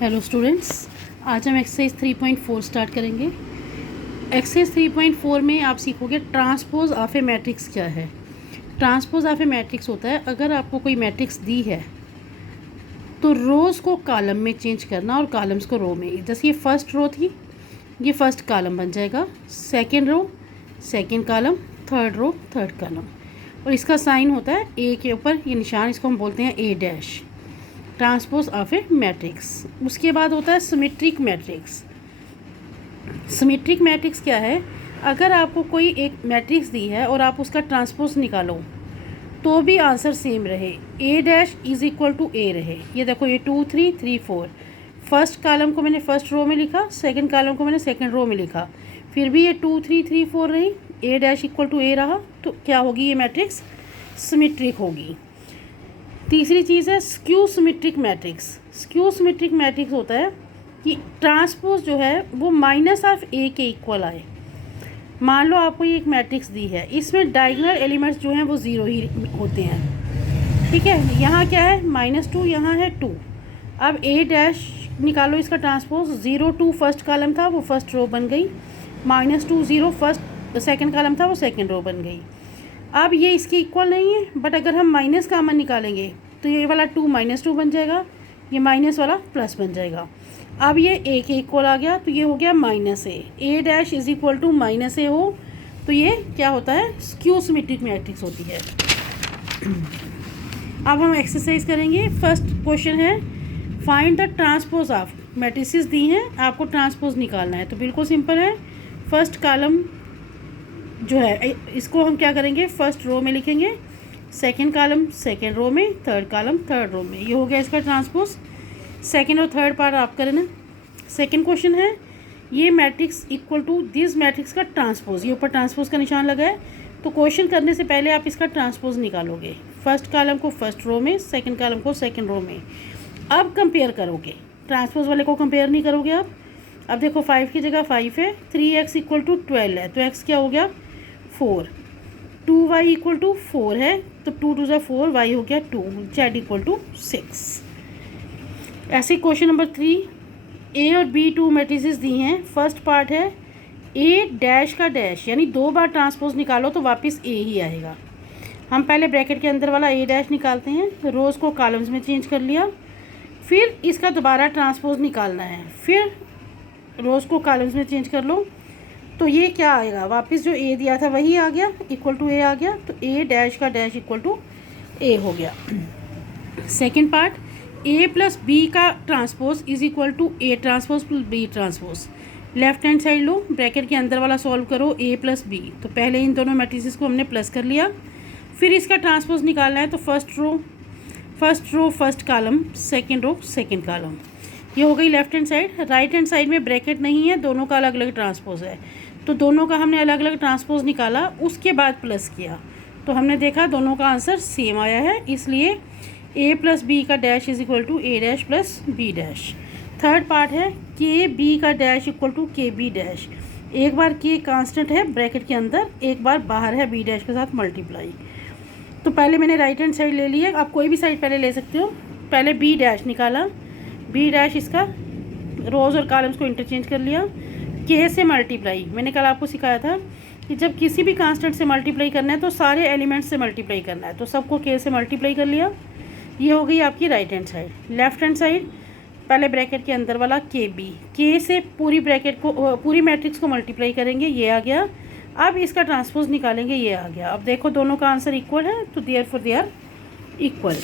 Hello students, आज हम exercise 3.4 start करेंगे। एक्सरसाइज 3.4 में आप सीखोगे ट्रांसपोज ऑफ ए मैट्रिक्स क्या है। ट्रांसपोज ऑफ ए मैट्रिक्स होता है अगर आपको कोई मैट्रिक्स दी है तो रोज़ को कॉलम में चेंज करना और कॉलम्स को रो में। जैसे ये फर्स्ट रो थी, ये फर्स्ट कॉलम बन जाएगा, second row second column, third row third column. और इसका साइन होता है ए के ऊपर, ये निशान, इसको हम बोलते हैं A dash. Transpose of A matrix. उसके बाद होता है सिमेट्रिक मैट्रिक्स। सिमेट्रिक मैट्रिक्स क्या है? अगर आपको कोई एक मैट्रिक्स दी है और आप उसका ट्रांसपोज निकालो तो भी आंसर सेम रहे, ए डैश इज इक्वल टू ए रहे। ये देखो, ये 2 3 3 4, फर्स्ट कॉलम को मैंने फर्स्ट रो में लिखा, सेकंड कॉलम को मैंने सेकंड रो में लिखा, फिर भी ये 2 3 3 4 रही, ए डैश इक्वल टू ए रहा, तो क्या होगी? ये मैट्रिक्स सिमेट्रिक होगी। तीसरी चीज़ है skew symmetric matrix. Skew symmetric matrix होता है कि ट्रांसपोज जो है वो माइनस ऑफ ए के इक्वल आए। मान लो आपको ये एक मैट्रिक्स दी है, इसमें डायगोनल एलिमेंट्स जो हैं वो ज़ीरो ही होते हैं, ठीक है। यहाँ क्या है? -2, यहाँ है 2। अब ए डैश निकालो, इसका ट्रांसपोज 0 2 फर्स्ट कॉलम था, वो फर्स्ट रो बन गई, -2 0 फर्स्ट सेकेंड कॉलम था, वो सेकेंड रो बन गई। अब ये इसके इक्वल नहीं है, बट अगर हम माइनस कॉमन निकालेंगे तो ये वाला 2 -2 बन जाएगा, ये माइनस वाला प्लस बन जाएगा। अब ये ए के इक्वल आ गया तो ये हो गया -a। A dash is equal to -a हो तो ये क्या होता है? स्क्यू सिमेट्रिक मैट्रिक्स होती है। अब हम एक्सरसाइज करेंगे। फर्स्ट क्वेश्चन है find the transpose of. Matrices दी हैं, आपको ट्रांसपोज निकालना है, तो बिल्कुल सिंपल है। फर्स्ट कॉलम जो है इसको हम क्या करेंगे? फर्स्ट रो में लिखेंगे, सेकंड कॉलम सेकंड रो में, थर्ड कॉलम थर्ड रो में। ये हो गया इसका ट्रांसपोज। सेकंड और थर्ड पार्ट आप करना। सेकंड क्वेश्चन है ये matrix equal to this matrix का ट्रांसपोज। ये ऊपर ट्रांसपोज का निशान लगा है, तो क्वेश्चन करने से पहले आप इसका ट्रांसपोज निकालोगे। फर्स्ट कॉलम को फर्स्ट रो में, सेकेंड कॉलम को सेकेंड रो में। अब कंपेयर करोगे, ट्रांसपोज वाले को कंपेयर नहीं करोगे आप। अब देखो 5 की जगह 5 है, 3x इक्वल टू 12 है, तो x क्या हो गया? 4। 2y इक्वल टू 4 है, तो 2 2 ज़ा 4, y हो गया 2, z इक्वल टू 6। ऐसे क्वेश्चन नंबर 3, ए और बी 2 मैट्रिसेस दी हैं। फर्स्ट पार्ट है ए डैश का डैश, यानी 2 बार ट्रांसपोज निकालो तो वापस ए ही आएगा। हम पहले ब्रैकेट के अंदर वाला ए डैश निकालते हैं, रोज़ को कॉलम्स में चेंज कर लिया, फिर इसका दोबारा ट्रांसपोज निकालना है, फिर रोज़ को कॉलम्स में चेंज कर लो, तो ये क्या आएगा? वापस जो ए दिया था वही आ गया, इक्वल टू ए आ गया, तो ए डैश का डैश इक्वल टू ए हो गया। Second part, A plus B का transpose is equal to A transpose plus B transpose. Left hand side लो, ब्रैकेट के अंदर वाला सॉल्व करो, ए प्लस बी, तो पहले इन दोनों मैट्रिसेस को हमने प्लस कर लिया, फिर इसका ट्रांसपोज निकालना है, तो first row first column, second row second column. ये हो गई left hand side. Right hand side में ब्रैकेट नहीं है, दोनों का अलग अलग ट्रांसपोज है, तो दोनों का हमने अलग अलग ट्रांसपोज निकाला, उसके बाद प्लस किया, तो हमने देखा दोनों का आंसर सेम आया है, इसलिए ए प्लस बी का dash is equal to A dash plus B dash. Third part है के बी का dash equal to K B dash. एक बार के कांस्टेंट है ब्रैकेट के अंदर, एक बार बाहर है बी डैश के साथ मल्टीप्लाई। तो पहले मैंने राइट हैंड साइड ले लिया, आप कोई भी साइड पहले ले सकते हो। पहले बी डैश निकाला, बी डैश इसका रोज़ और कॉलम्स को इंटरचेंज कर लिया, के से मल्टीप्लाई। मैंने कल आपको सिखाया था कि जब किसी भी कांस्टेंट से मल्टीप्लाई करना है तो सारे एलिमेंट्स से मल्टीप्लाई करना है, तो सबको के से मल्टीप्लाई कर लिया। ये हो गई आपकी right hand side. Left hand side, पहले ब्रैकेट के अंदर वाला के बी, के से पूरी ब्रैकेट को, पूरी मैट्रिक्स को मल्टीप्लाई करेंगे, ये आ गया। अब इसका ट्रांसपोज निकालेंगे, ये आ गया। अब देखो दोनों का आंसर इक्वल है, तो therefore they are equal.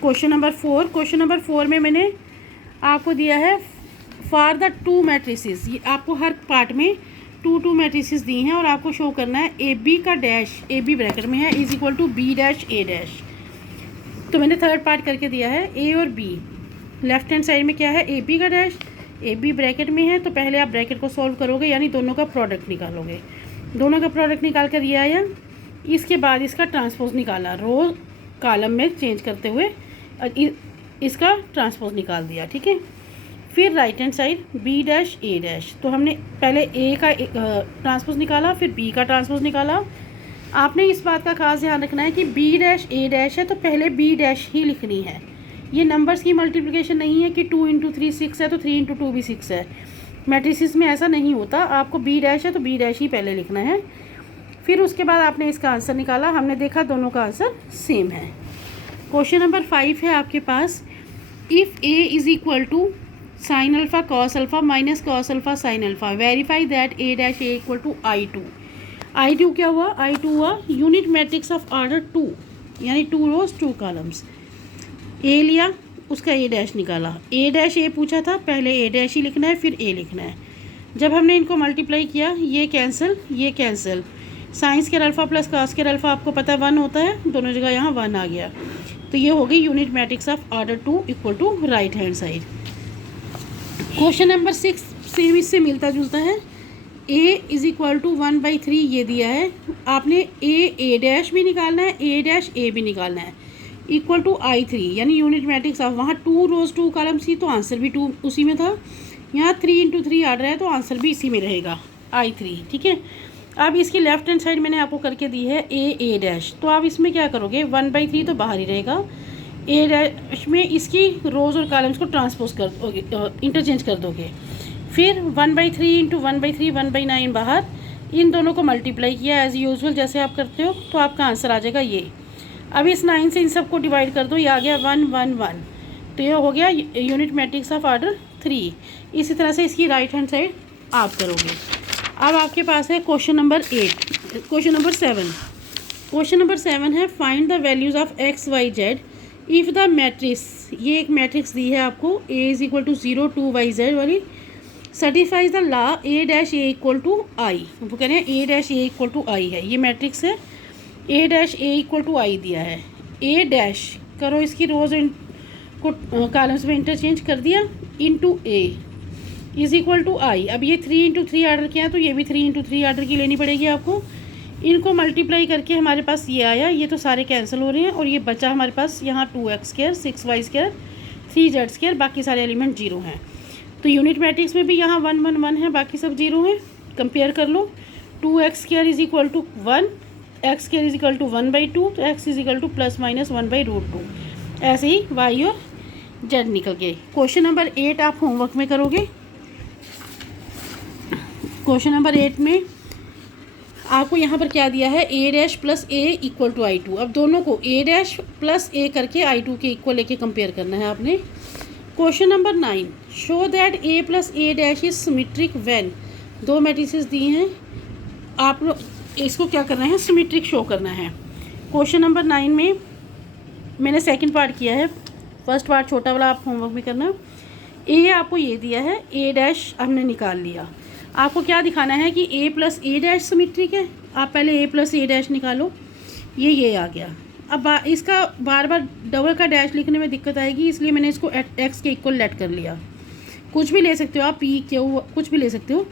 Question number 4 में मैंने आपको दिया है फॉर द 2 मैट्रिसेस। ये आपको हर पार्ट में 2 मैट्रिसेस दी हैं और आपको शो करना है ए बी का डैश, ए बी ब्रैकेट में है, is equal to B dash A dash. तो मैंने थर्ड पार्ट करके दिया है ए और बी। लेफ्ट हैंड साइड में क्या है? ए बी का डैश, ए बी ब्रैकेट में है, तो पहले आप ब्रैकेट को सॉल्व करोगे, यानी दोनों का प्रोडक्ट निकालोगे। दोनों का प्रोडक्ट निकाल कर ये आया, इसके बाद इसका ट्रांसपोज निकाला, रो कॉलम में चेंज करते हुए इसका ट्रांसपोज निकाल दिया, ठीक है। फिर right hand side B dash A dash, तो हमने पहले ए का ट्रांसपोज निकाला, फिर बी का ट्रांसपोज निकाला। आपने इस बात का खास ध्यान रखना है कि बी डैश ए डैश है तो पहले बी डैश ही लिखनी है, ये नंबर्स की मल्टीप्लिकेशन नहीं है कि 2 इंटू 3 6 है तो 3 इंटू 2 भी 6 है। मैट्रिसेस में ऐसा नहीं होता, आपको बी डैश है तो बी डैश ही पहले लिखना है, फिर उसके बाद आपने इसका आंसर निकाला। हमने देखा दोनों का आंसर सेम है। क्वेश्चन नंबर 5 है आपके पास, if A is equal to sine alpha cos alpha minus cos alpha sine alpha, verify that A dash A equal to I2। I2 क्या हुआ? I2 हुआ यूनिट मैट्रिक्स ऑफ ऑर्डर 2, यानी 2 रोज 2 columns. ए लिया, उसका ए dash निकाला, ए डैश ए पूछा था, पहले ए डैश ही लिखना है फिर ए लिखना है। जब हमने इनको मल्टीप्लाई किया, ये कैंसिल ये cancel, sine square alpha plus cos square alpha आपको पता है 1 होता है, दोनों जगह यहाँ 1 आ गया, तो ये हो गई unit matrix of order 2 equal to right hand side. Question number 6 same इससे मिलता जुलता है, a इज़ इक्वल टू 1/3 ये दिया है, आपने ए डैश भी निकालना है, ए डैश ए भी निकालना है, इक्वल टू I3, यानी यूनिट मैट्रिक्स ऑफ, वहाँ 2 रोज 2 कॉलम्स थी तो आंसर भी 2 उसी में था, यहाँ 3 इंटू 3 ऑर्डर है तो आंसर भी इसी में रहेगा I3। ठीक है, अब इसकी लेफ्ट हैंड साइड मैंने आपको करके दी है ए डैश, तो आप इसमें क्या करोगे, 1/3 तो बाहर ही रहेगा, ए डैश में इसकी रोज़ और कॉलम्स को ट्रांसपोज कर दोगे, इंटरचेंज कर दोगे, फिर 1/3 इंटू 1/3 1/9 बाहर, इन दोनों को मल्टीप्लाई किया एज़ यूजुअल जैसे आप करते हो, तो आपका आंसर आ जाएगा ये। अब इस 9 से इन सबको डिवाइड कर दो, ये आ गया 1 1 1, तो ये हो गया यूनिट मैट्रिक्स ऑफ ऑर्डर 3। इसी तरह से इसकी राइट हैंड साइड आप करोगे। अब आपके पास है क्वेश्चन नंबर 7। क्वेश्चन नंबर 7 है, find the values of x y z if the matrix, ये एक मैट्रिक्स दी है आपको, a is equal to 0 2 y z वाली, satisfies the law a dash A equal to I। वो कह रहे हैं a dash A equal to I है, ये मैट्रिक्स है, a dash A equal to I दिया है, a डैश करो, इसकी रोज़ को कॉलम्स में इंटरचेंज कर दिया, into a is equal to I। अब ये 3 इंटू 3 ऑर्डर किया तो ये भी 3 इंटू 3 ऑर्डर की लेनी पड़ेगी आपको। इनको मल्टीप्लाई करके हमारे पास ये आया, ये तो सारे कैंसिल हो रहे हैं और ये बचा हमारे पास यहाँ 2x² 6y² 3z², बाकी सारे एलिमेंट 0 हैं, तो यूनिट मैट्रिक्स में भी यहाँ 1 1 1 है, बाकी सब 0 हैं। कंपेयर कर लो, 2x² is equal to 1, x² is equal to 1/2, तो x is equal to plus minus 1/√2, ऐसे ही y और z निकल गए। क्वेश्चन नंबर 8 आप होमवर्क में करोगे। क्वेश्चन नंबर 8 में आपको यहाँ पर क्या दिया है, a dash plus a equal to I2। अब दोनों को a डैश प्लस a करके I2 के इक्वल लेके कंपेयर करना है आपने। Question number 9, show that a plus a dash is symmetric when, दो मैट्रिसेस दिए हैं, आप लोग इसको क्या करना है, सिमेट्रिक शो करना है। क्वेश्चन नंबर 9 में मैंने सेकंड पार्ट किया है, फर्स्ट पार्ट छोटा वाला आप होमवर्क में करना। a आपको ये दिया है, a डैश हमने निकाल लिया, आपको क्या दिखाना है कि a plus a dash symmetric है, आप पहले a प्लस a डैश निकालो, ये आ गया। अब इसका बार बार डबल का डैश लिखने में दिक्कत आएगी, इसलिए मैंने इसको x के इक्वल लेट कर लिया। कुछ भी ले सकते हो आप, p q कुछ भी ले सकते हो,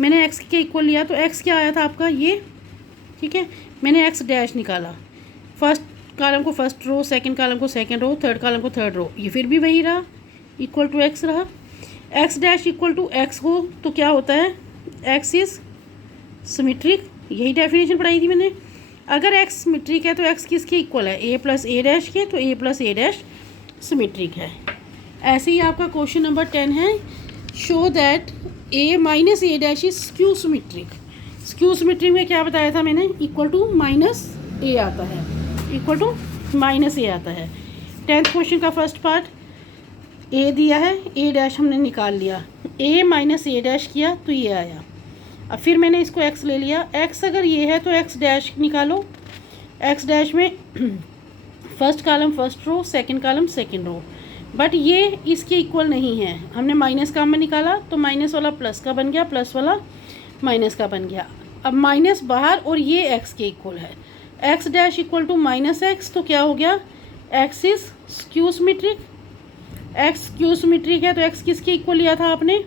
मैंने x के इक्वल लिया, तो x क्या आया था आपका ये, ठीक है, मैंने x डैश निकाला, फर्स्ट कॉलम को फर्स्ट रो, सेकंड कॉलम को सेकंड रो, थर्ड कॉलम को थर्ड रो, ये फिर भी वही रहा, इक्वल टू x रहा। x dash equal to x हो तो क्या होता है, x इज़ सिमेट्रिक, यही डेफिनेशन पढ़ाई थी मैंने। अगर x सिमेट्रिक है तो x किसके इक्वल है, a प्लस a डैश के, तो a plus a dash symmetric है। ऐसे ही आपका क्वेश्चन नंबर 10 है, show that a minus a dash is skew symmetric. Skew symmetric में क्या बताया था मैंने, इक्वल टू माइनस a आता है, इक्वल टू माइनस a आता है। 10th क्वेश्चन का फर्स्ट पार्ट, a दिया है, a डैश हमने निकाल लिया, a माइनस a डैश किया तो ये आया। अब फिर मैंने इसको x ले लिया, x अगर ये है तो x डैश निकालो, x डैश में first column first row, second column second row, but ये इसके इक्वल नहीं है, हमने माइनस का में निकाला तो माइनस वाला प्लस का बन गया, प्लस वाला माइनस का बन गया। अब माइनस बाहर और ये x के इक्वल है, x dash equal to minus x, तो क्या हो गया, x is skew symmetric, x skew symmetric है तो x किसके इक्वल लिया था आपने,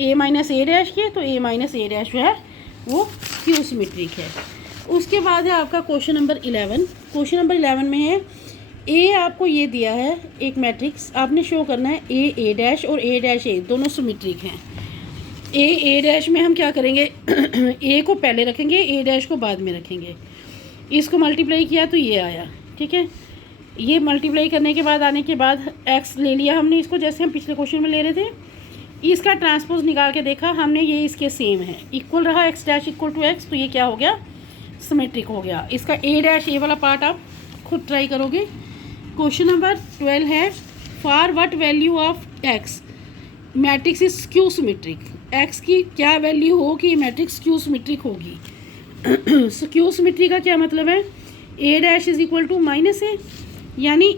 a माइनस a डैश के, तो a माइनस a डैश जो है वो स्क्यू सिमेट्रिक है। उसके बाद है आपका क्वेश्चन नंबर 11। क्वेश्चन नंबर 11 में है, a आपको ये दिया है एक मैट्रिक्स, आपने शो करना है a डैश और a डैश a दोनों सिमेट्रिक हैं। a डैश में हम क्या करेंगे a को पहले रखेंगे, a डैश को बाद में रखेंगे, इसको मल्टीप्लाई किया तो ये आया, ठीक है। ये मल्टीप्लाई करने के बाद आने के बाद एक्स ले लिया हमने इसको, जैसे हम पिछले क्वेश्चन में ले रहे थे। इसका ट्रांसपोज निकाल के देखा हमने, ये इसके सेम है, इक्वल रहा X dash equal to X, तो ये क्या हो गया, सिमेट्रिक हो गया। इसका ए डैश, ए वाला पार्ट आप खुद ट्राई करोगे। क्वेश्चन नंबर 12 है, for what value of X matrix is skew symmetric. X की क्या वैल्यू हो कि मैट्रिक्स स्क्यू सिमेट्रिक होगी। स्क्यू सिमेट्री का क्या मतलब है, A dash is equal to minus A, यानी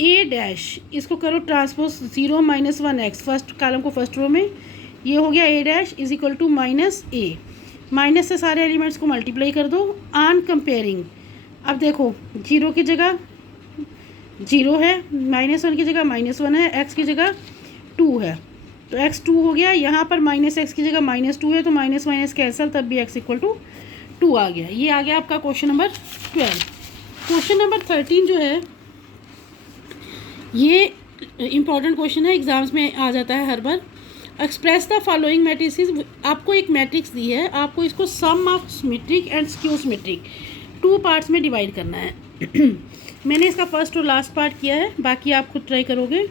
ए डैश, इसको करो ट्रांसपोज 0 - 1 एक्स, फर्स्ट कॉलम को फर्स्ट रो में, ये हो गया A dash is equal to minus A. Minus से सारे एलिमेंट्स को मल्टीप्लाई कर दो ऑन कंपेयरिंग। अब देखो 0 की जगह 0 है, -1 की जगह -1 है, एक्स की जगह 2 है, तो एक्स 2 हो गया। यहाँ पर माइनस एक्स की जगह -2 है, तो माइनस माइनस कैंसल, तब भी एक्स इक्वल टू 2 आ गया। ये आ गया आपका क्वेश्चन नंबर 12। क्वेश्चन नंबर 13 जो है, ये इम्पॉर्टेंट क्वेश्चन है, एग्जाम्स में आ जाता है हर बार। Express the following matrices. आपको एक मैट्रिक्स दी है, आपको इसको sum of symmetric and skew symmetric 2 parts में डिवाइड करना है। मैंने इसका फर्स्ट और लास्ट पार्ट किया है, बाकी आप खुद ट्राई करोगे।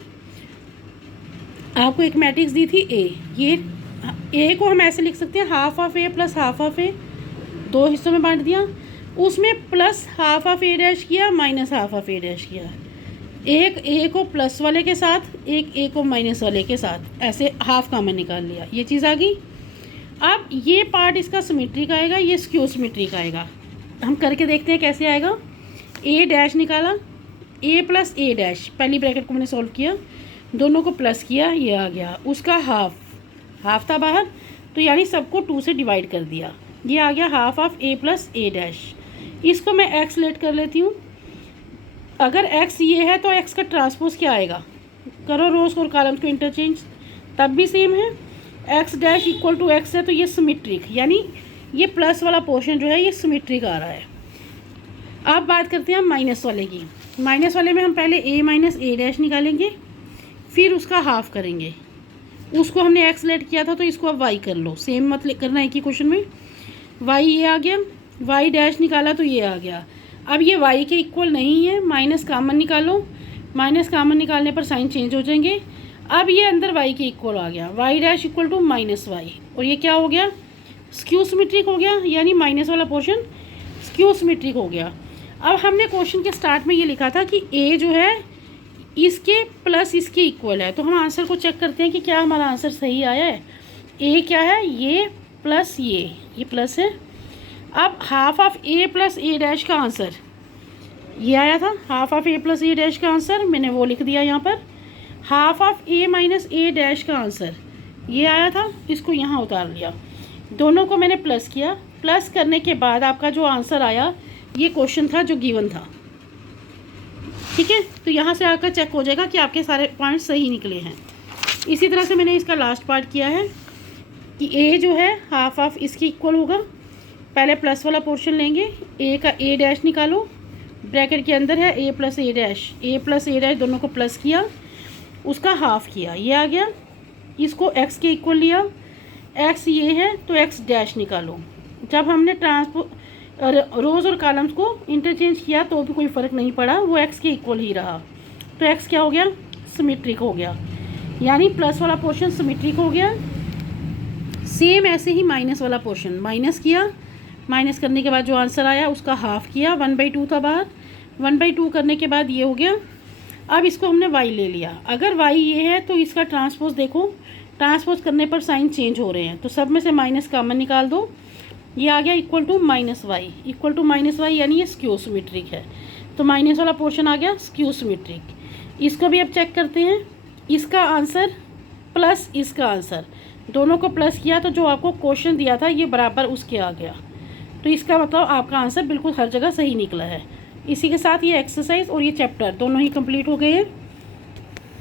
आपको एक मैट्रिक्स दी थी ए, ये ए को हम ऐसे लिख सकते हैं, half of A plus half of A, 2 हिस्सों में बांट दिया, उसमें plus half of A dash किया, minus half of A dash किया, एक ए को प्लस वाले के साथ, एक ए को माइनस वाले के साथ, ऐसे हाफ कॉमन निकाल लिया, ये चीज़ आ गई। अब ये पार्ट इसका सिमेट्रिक आएगा, ये स्क्यू सिमेट्रिक आएगा। हम करके देखते हैं कैसे आएगा। ए डैश निकाला, ए प्लस ए डैश, पहली ब्रैकेट को मैंने सॉल्व किया, दोनों को प्लस किया, ये आ गया। उसका हाफ था बाहर, तो यानी सबको 2 से डिवाइड कर दिया, ये आ गया half of A plus A dash. इसको मैं एक्स लेट कर लेती हूँ। अगर एक्स ये है तो एक्स का ट्रांसपोज क्या आएगा, करो रोज और कॉलम्स को इंटरचेंज, तब भी सेम है। X dash equal to X है, तो ये सिमेट्रिक, यानी ये प्लस वाला पोर्शन जो है ये सिमेट्रिक आ रहा है। अब बात करते हैं माइनस वाले की। माइनस वाले में हम पहले ए माइनस ए डैश निकालेंगे, फिर उसका हाफ करेंगे। उसको हमने एक्स लेट किया था, तो इसको अब वाई कर लो, सेम मत करना एक ही क्वेश्चन में। वाई ये आ गया, वाई डैश निकाला तो ये आ गया। अब ये वाई के इक्वल नहीं है, माइनस कॉमन निकालो, माइनस कॉमन निकालने पर साइन चेंज हो जाएंगे। अब ये अंदर वाई के इक्वल आ गया, Y dash equal to minus Y, और ये क्या हो गया, स्क्यू सिमेट्रिक हो गया, यानी माइनस वाला पोर्शन स्क्यू सिमेट्रिक हो गया। अब हमने क्वेश्चन के स्टार्ट में ये लिखा था कि ए जो है इसके प्लस इसके इक्वल है, तो हम आंसर को चेक करते हैं कि क्या हमारा आंसर सही आया है। ए क्या है, ये प्लस ये प्लस है। अब half of A plus A dash का आंसर ये आया था, half of A plus A dash का आंसर मैंने वो लिख दिया यहाँ पर। Half of A minus A dash का आंसर ये आया था, इसको यहाँ उतार लिया, दोनों को मैंने प्लस किया। प्लस करने के बाद आपका जो आंसर आया ये क्वेश्चन था जो गिवन था, ठीक है। तो यहाँ से आकर चेक हो जाएगा कि आपके सारे पॉइंट सही निकले हैं। इसी तरह से मैंने इसका लास्ट पार्ट किया है कि ए जो है हाफ ऑफ इसके इक्वल होगा। पहले प्लस वाला पोर्शन लेंगे, ए का ए डैश निकालो, ब्रैकेट के अंदर है ए प्लस ए डैश, दोनों को प्लस किया, उसका हाफ किया, ये आ गया। इसको एक्स के इक्वल लिया, एक्स ये है तो एक्स डैश निकालो। जब हमने रोज़ और कॉलम्स को इंटरचेंज किया तो भी कोई फ़र्क नहीं पड़ा, वो एक्स के इक्वल ही रहा, तो एक्स क्या हो गया, सिमेट्रिक हो गया, यानी प्लस वाला पोर्शन सिमेट्रिक हो गया। सेम ऐसे ही माइनस वाला पोर्शन माइनस किया, माइनस करने के बाद जो आंसर आया उसका हाफ किया, 1/2 था बाहर, 1/2 करने के बाद ये हो गया। अब इसको हमने वाई ले लिया, अगर वाई ये है तो इसका ट्रांसपोज देखो, ट्रांसपोज करने पर साइन चेंज हो रहे हैं, तो सब में से माइनस कॉमन निकाल दो, ये आ गया इक्वल टू माइनस वाई, यानी ये स्क्यू सिमेट्रिक है, तो माइनस वाला पोर्शन आ गया स्क्यू सिमेट्रिक। इसको भी अब चेक करते हैं, इसका आंसर प्लस इसका आंसर, दोनों को प्लस किया तो जो आपको क्वेश्चन दिया था ये बराबर उसके आ गया, तो इसका मतलब आपका आंसर बिल्कुल हर जगह सही निकला है। इसी के साथ ये एक्सरसाइज और ये चैप्टर दोनों ही कंप्लीट हो गए हैं।